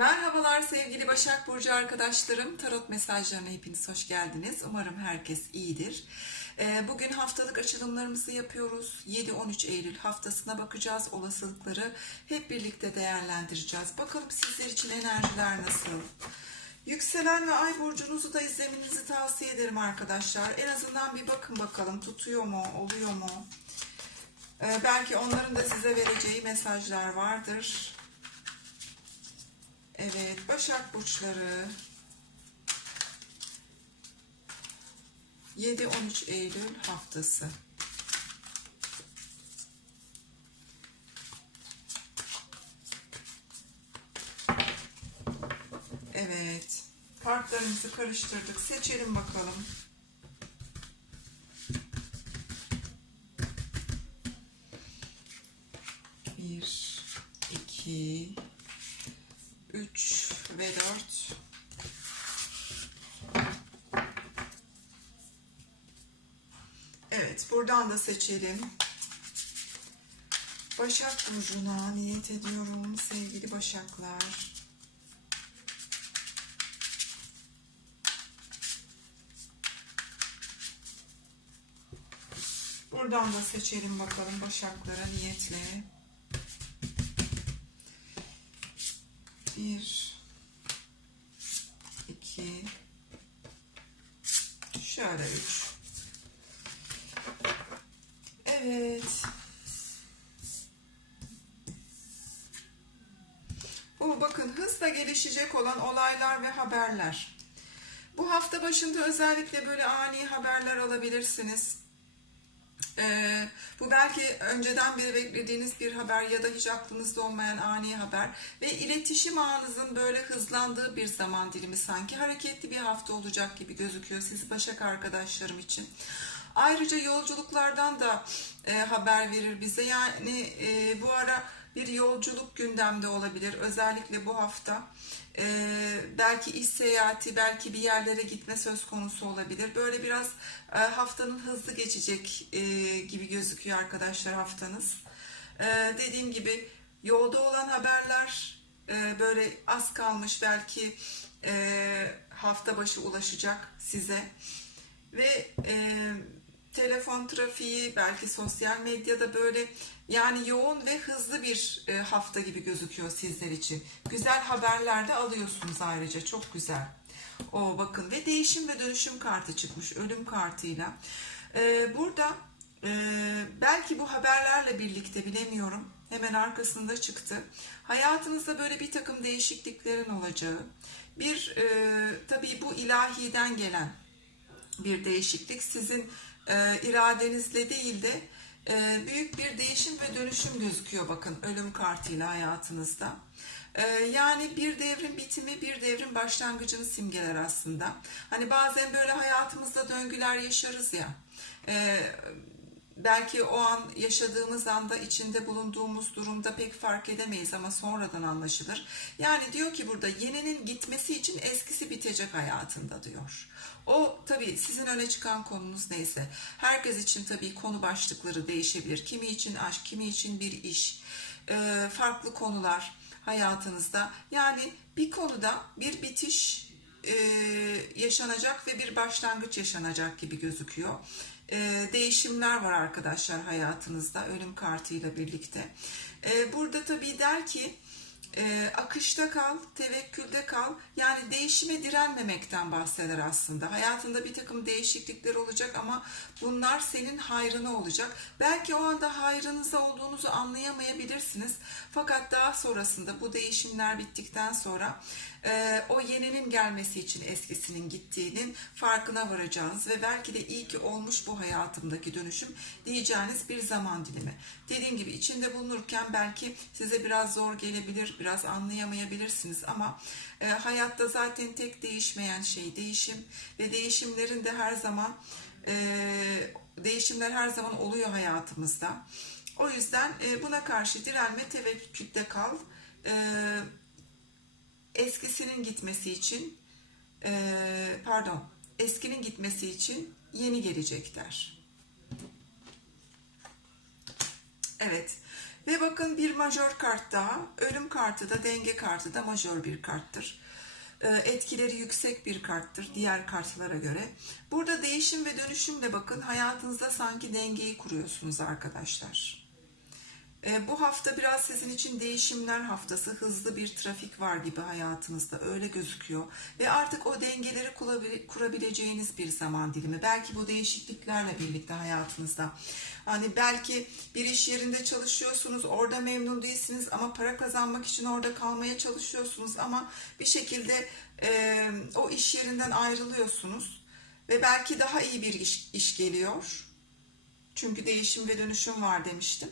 Merhabalar sevgili Başak Burcu arkadaşlarım. Tarot mesajlarına hepiniz hoş geldiniz. Umarım herkes iyidir. Ee, Bugün haftalık açılımlarımızı yapıyoruz. 7-13 Eylül haftasına bakacağız. Olasılıkları hep birlikte değerlendireceğiz. Bakalım sizler için enerjiler nasıl? Yükselen ve ay burcunuzu da izlemenizi tavsiye ederim arkadaşlar. En azından bir bakın bakalım tutuyor mu, oluyor mu? Ee, belki onların da size vereceği mesajlar vardır. Evet, Başak Burçları 7-13 Eylül haftası. Evet, kartlarımızı karıştırdık. Seçelim bakalım. Bir, iki, 3 ve 4 Da seçelim. Başak Burcu'na niyet ediyorum sevgili Başaklar. Buradan da seçelim bakalım Başaklara niyetle. Bir, iki, şöyle üç. Evet. Bu bakın hızla gelişecek olan olaylar ve haberler. Bu hafta başında özellikle böyle ani haberler alabilirsiniz. Ee, bu belki önceden beri beklediğiniz bir haber ya da hiç aklınızda olmayan ani haber ve iletişim ağınızın böyle hızlandığı bir zaman dilimi sanki hareketli bir hafta olacak gibi gözüküyor siz Başak arkadaşlarım için. Ayrıca yolculuklardan da e, haber verir bize. Yani e, bu ara bir yolculuk gündemde olabilir. Özellikle bu hafta. E, belki iş seyahati, belki bir yerlere gitme söz konusu olabilir. Böyle biraz e, haftanın hızlı geçecek e, gibi gözüküyor arkadaşlar haftanız. E, dediğim gibi yolda olan haberler e, böyle az kalmış belki e, hafta başı ulaşacak size. Ve e, telefon trafiği, belki sosyal medyada böyle yani yoğun ve hızlı bir e, hafta gibi gözüküyor sizler için. Güzel haberler de alıyorsunuz ayrıca çok güzel. O bakın ve değişim ve dönüşüm kartı çıkmış ölüm kartıyla. E, burada e, belki bu haberlerle birlikte bilemiyorum hemen arkasında çıktı. Hayatınızda böyle bir takım değişikliklerin olacağı bir e, tabii bu ilahiden gelen bir değişiklik sizin e, iradenizle değil de e, büyük bir değişim ve dönüşüm gözüküyor bakın ölüm kartıyla hayatınızda. E, yani bir devrin bitimi bir devrin başlangıcını simgeler aslında. Hani bazen böyle hayatımızda döngüler yaşarız ya. E, belki o an yaşadığımız anda içinde bulunduğumuz durumda pek fark edemeyiz ama sonradan anlaşılır. Yani diyor ki burada yeninin gitmesi için eskisi bitecek hayatında diyor. O tabii sizin öne çıkan konunuz neyse. Herkes için tabii konu başlıkları değişebilir. Kimi için aşk, kimi için bir iş, e, farklı konular hayatınızda. Yani bir konuda bir bitiş e, yaşanacak ve bir başlangıç yaşanacak gibi gözüküyor. E, değişimler var arkadaşlar hayatınızda ölüm kartıyla birlikte. E, burada tabii der ki e, akışta kal, tevekkülde kal. Yani değişime direnmemekten bahseder aslında. Hayatında bir takım değişiklikler olacak ama bunlar senin hayrına olacak. Belki o anda hayrınıza olduğunuzu anlayamayabilirsiniz. Fakat daha sonrasında bu değişimler bittikten sonra e, o yeninin gelmesi için eskisinin gittiğinin farkına varacağınız ve belki de iyi ki olmuş bu hayatımdaki dönüşüm diyeceğiniz bir zaman dilimi. Dediğim gibi içinde bulunurken belki size biraz zor gelebilir, biraz anlayamayabilirsiniz ama e, hayatta zaten tek değişmeyen şey değişim ve değişimlerin de her zaman e, değişimler her zaman oluyor hayatımızda. O yüzden e, buna karşı direnme, tevekkülde kal. E, eskisinin gitmesi için e, pardon eskinin gitmesi için yeni gelecekler. Evet Ve bakın bir majör kart daha. Ölüm kartı da denge kartı da majör bir karttır. Ee, Etkileri yüksek bir karttır diğer kartlara göre. Burada değişim ve dönüşümle bakın hayatınızda sanki dengeyi kuruyorsunuz arkadaşlar. E, bu hafta biraz sizin için değişimler haftası, hızlı bir trafik var gibi hayatınızda öyle gözüküyor. Ve artık o dengeleri kurabil- kurabileceğiniz bir zaman dilimi. Belki bu değişikliklerle birlikte hayatınızda. Hani belki bir iş yerinde çalışıyorsunuz, orada memnun değilsiniz ama para kazanmak için orada kalmaya çalışıyorsunuz ama bir şekilde e, o iş yerinden ayrılıyorsunuz. Ve belki daha iyi bir iş, iş geliyor. Çünkü değişim ve dönüşüm var demiştim.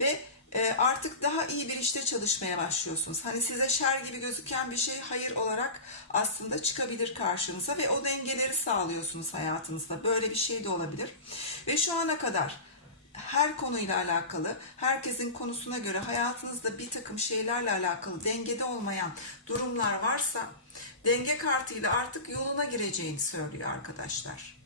Ve e, artık daha iyi bir işte çalışmaya başlıyorsunuz. Hani size şer gibi gözüken bir şey hayır olarak aslında çıkabilir karşınıza ve o dengeleri sağlıyorsunuz hayatınızda. Böyle bir şey de olabilir. Ve şu ana kadar her konuyla alakalı, herkesin konusuna göre hayatınızda bir takım şeylerle alakalı dengede olmayan durumlar varsa denge kartıyla artık yoluna gireceğini söylüyor arkadaşlar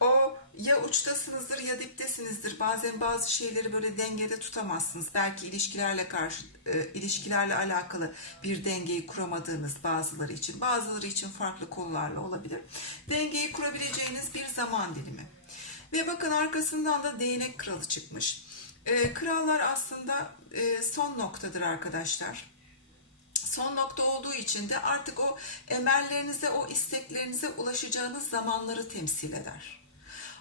o ya uçtasınızdır ya diptesinizdir. Bazen bazı şeyleri böyle dengede tutamazsınız. Belki ilişkilerle karşı e, ilişkilerle alakalı bir dengeyi kuramadığınız bazıları için, bazıları için farklı konularla olabilir. Dengeyi kurabileceğiniz bir zaman dilimi. Ve bakın arkasından da değnek kralı çıkmış. E, krallar aslında e, son noktadır arkadaşlar son nokta olduğu için de artık o emellerinize, o isteklerinize ulaşacağınız zamanları temsil eder.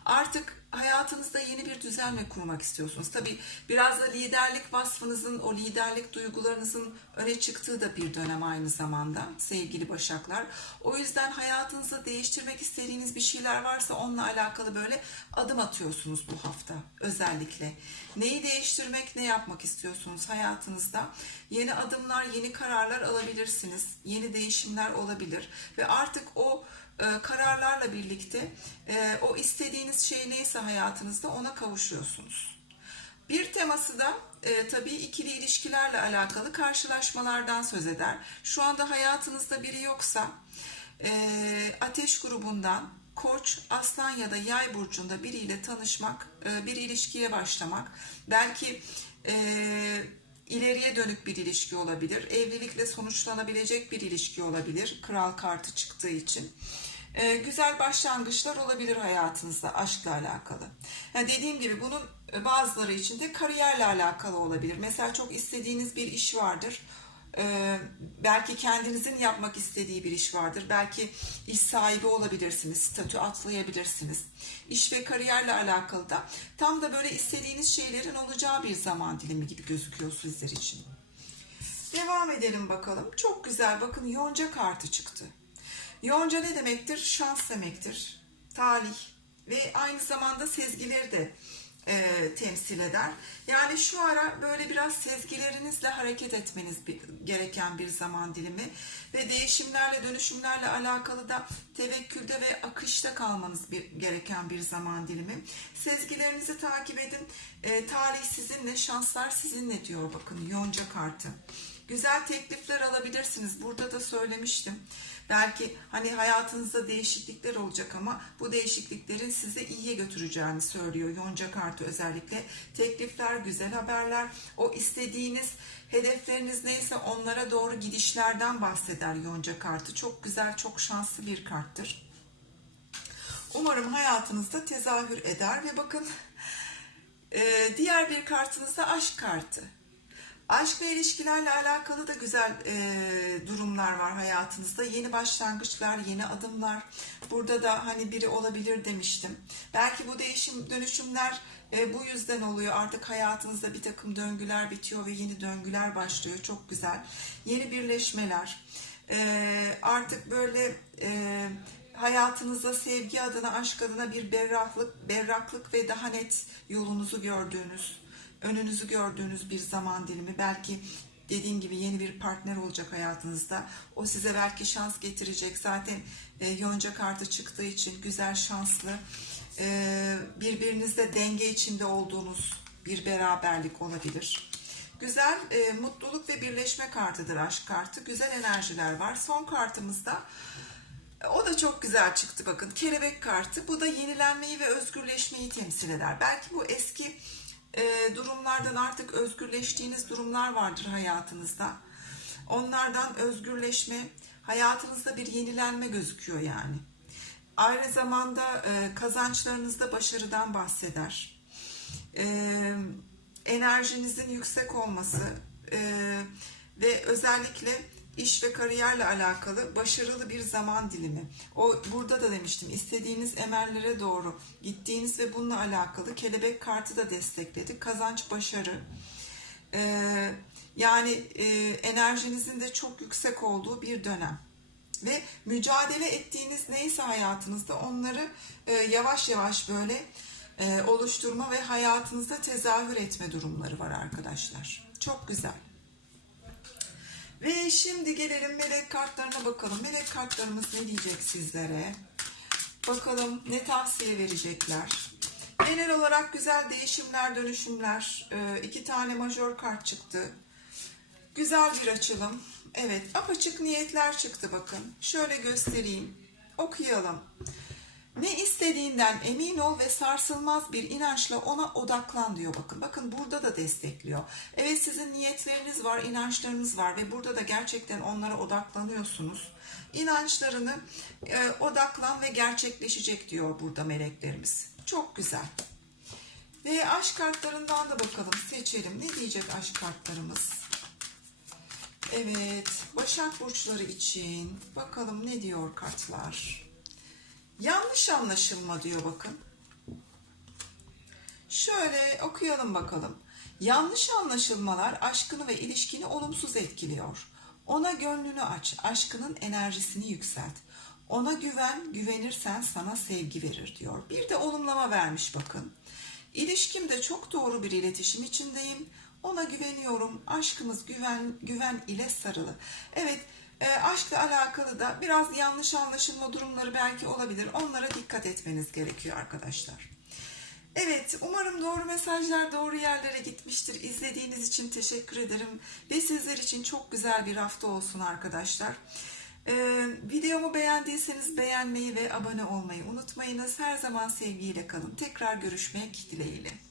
Artık hayatınızda yeni bir düzenle kurmak istiyorsunuz. Tabi biraz da liderlik vasfınızın, o liderlik duygularınızın öne çıktığı da bir dönem aynı zamanda sevgili başaklar. O yüzden hayatınızda değiştirmek istediğiniz bir şeyler varsa onunla alakalı böyle adım atıyorsunuz bu hafta özellikle. Neyi değiştirmek, ne yapmak istiyorsunuz hayatınızda? Yeni adımlar, yeni kararlar alabilirsiniz. Yeni değişimler olabilir ve artık o kararlarla birlikte e, o istediğiniz şey neyse hayatınızda ona kavuşuyorsunuz. Bir teması da e, tabii ikili ilişkilerle alakalı karşılaşmalardan söz eder. Şu anda hayatınızda biri yoksa e, ateş grubundan Koç, Aslan ya da Yay burcunda biriyle tanışmak, e, bir ilişkiye başlamak, belki e, ileriye dönük bir ilişki olabilir, evlilikle sonuçlanabilecek bir ilişki olabilir. Kral kartı çıktığı için. Ee, güzel başlangıçlar olabilir hayatınızda aşkla alakalı. Yani dediğim gibi bunun bazıları için de kariyerle alakalı olabilir. Mesela çok istediğiniz bir iş vardır. Ee, belki kendinizin yapmak istediği bir iş vardır. Belki iş sahibi olabilirsiniz, statü atlayabilirsiniz. İş ve kariyerle alakalı da tam da böyle istediğiniz şeylerin olacağı bir zaman dilimi gibi gözüküyor sizler için. Devam edelim bakalım. Çok güzel bakın yonca kartı çıktı. Yonca ne demektir? Şans demektir. Talih ve aynı zamanda sezgileri de e, temsil eder. Yani şu ara böyle biraz sezgilerinizle hareket etmeniz bir, gereken bir zaman dilimi ve değişimlerle dönüşümlerle alakalı da tevekkülde ve akışta kalmanız bir, gereken bir zaman dilimi. Sezgilerinizi takip edin. E, talih sizinle, şanslar sizinle diyor bakın Yonca kartı. Güzel teklifler alabilirsiniz. Burada da söylemiştim. Belki hani hayatınızda değişiklikler olacak ama bu değişikliklerin size iyiye götüreceğini söylüyor Yonca kartı özellikle. Teklifler, güzel haberler, o istediğiniz hedefleriniz neyse onlara doğru gidişlerden bahseder Yonca kartı. Çok güzel, çok şanslı bir karttır. Umarım hayatınızda tezahür eder ve bakın e, diğer bir kartınız da aşk kartı. Aşk ve ilişkilerle alakalı da güzel e, durumlar var hayatınızda. Yeni başlangıçlar, yeni adımlar. Burada da hani biri olabilir demiştim. Belki bu değişim, dönüşümler e, bu yüzden oluyor. Artık hayatınızda bir takım döngüler bitiyor ve yeni döngüler başlıyor. Çok güzel. Yeni birleşmeler. E, artık böyle... E, hayatınızda sevgi adına, aşk adına bir berraklık, berraklık ve daha net yolunuzu gördüğünüz önünüzü gördüğünüz bir zaman dilimi belki dediğim gibi yeni bir partner olacak hayatınızda. O size belki şans getirecek. Zaten e, yonca kartı çıktığı için güzel, şanslı, e, birbirinizle denge içinde olduğunuz bir beraberlik olabilir. Güzel, e, mutluluk ve birleşme kartıdır aşk kartı. Güzel enerjiler var. Son kartımızda o da çok güzel çıktı bakın. Kelebek kartı. Bu da yenilenmeyi ve özgürleşmeyi temsil eder. Belki bu eski e, durumlardan artık özgürleştiğiniz durumlar vardır hayatınızda. Onlardan özgürleşme, hayatınızda bir yenilenme gözüküyor yani. Aynı zamanda e, kazançlarınızda başarıdan bahseder. E, enerjinizin yüksek olması e, ve özellikle iş ve kariyerle alakalı başarılı bir zaman dilimi. O burada da demiştim istediğiniz emellere doğru gittiğiniz ve bununla alakalı kelebek kartı da destekledi. Kazanç, başarı. Ee, yani e, enerjinizin de çok yüksek olduğu bir dönem. Ve mücadele ettiğiniz neyse hayatınızda onları e, yavaş yavaş böyle e, oluşturma ve hayatınızda tezahür etme durumları var arkadaşlar. Çok güzel. Ve şimdi gelelim melek kartlarına bakalım. Melek kartlarımız ne diyecek sizlere? Bakalım ne tavsiye verecekler. Genel olarak güzel değişimler, dönüşümler. Ee, iki tane majör kart çıktı. Güzel bir açılım. Evet, apaçık niyetler çıktı bakın. Şöyle göstereyim. Okuyalım. Ne istediğinden emin ol ve sarsılmaz bir inançla ona odaklan diyor bakın. Bakın burada da destekliyor. Evet sizin niyetleriniz var, inançlarınız var ve burada da gerçekten onlara odaklanıyorsunuz. İnançlarını e, odaklan ve gerçekleşecek diyor burada meleklerimiz. Çok güzel. Ve aşk kartlarından da bakalım seçelim. Ne diyecek aşk kartlarımız? Evet, Başak burçları için bakalım ne diyor kartlar? Yanlış anlaşılma diyor bakın. Şöyle okuyalım bakalım. Yanlış anlaşılmalar aşkını ve ilişkini olumsuz etkiliyor. Ona gönlünü aç, aşkının enerjisini yükselt. Ona güven, güvenirsen sana sevgi verir diyor. Bir de olumlama vermiş bakın. İlişkimde çok doğru bir iletişim içindeyim. Ona güveniyorum. Aşkımız güven güven ile sarılı. Evet, e, aşkla alakalı da biraz yanlış anlaşılma durumları belki olabilir. Onlara dikkat etmeniz gerekiyor arkadaşlar. Evet, umarım doğru mesajlar doğru yerlere gitmiştir. İzlediğiniz için teşekkür ederim. Ve sizler için çok güzel bir hafta olsun arkadaşlar. Ee, videomu beğendiyseniz beğenmeyi ve abone olmayı unutmayınız. Her zaman sevgiyle kalın. Tekrar görüşmek dileğiyle.